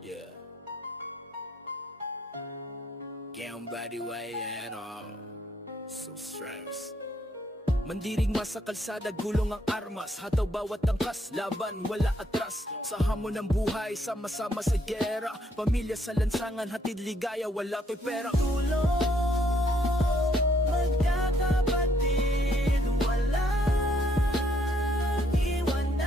Yeah. Can't body way at all. So stressed. Mandirigma sa kalsada, gulong ang armas. Hataw bawat angkas, laban, wala atras. Sa hamon ng buhay, sama-sama sa gera. Pamilya sa lansangan, hatid ligaya, wala to'y pera. Tulong, magkakapatid, walang iwanan.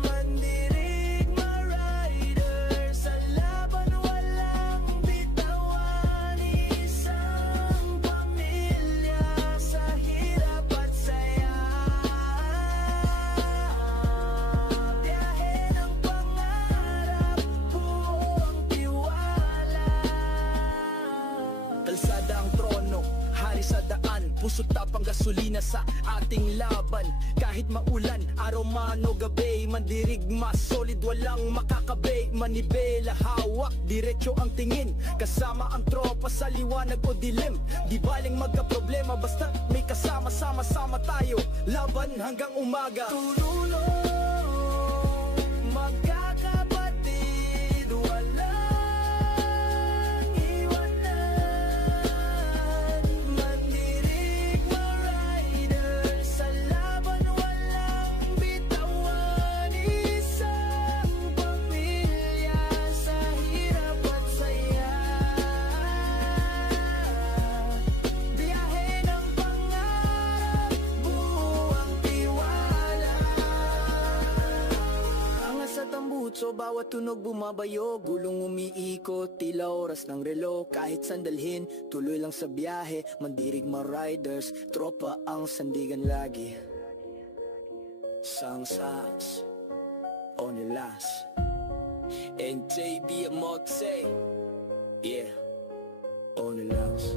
Mandirigma rider, sa laban walang bitawan. Isang pamilya sa hirap at saya. Biyahe ng pangarap, buong tiwala. Kalsada ang trono, hari sa daan, puso't tapang gasolina sa ating laban. Kahit maulan, araw man o gabi, mandirigma solid, walang makakabay. Manibela, hawak, diretso ang tingin, kasama ang tropa sa liwanag o dilim. Di baling magka-problema, basta may kasama, sama-sama tayo, laban hanggang umaga. Tululong, magkakapatid, walang iwanan. Mandirigma rider, sa laban walang bitawan. Isang pamilya sa hirap at saya. Biyahe ng pangarap, buwang tiwala. Angas sa tambutso, bawat tunog bumabayo. Gulong umiikot, tila oras ng relo. Kahit sandalhin, tuloy lang sa biyahe. Mandirigma riders, tropa ang sandigan lagi. Sangsas, Onilas, and JB Amotse. Yeah, Onilas.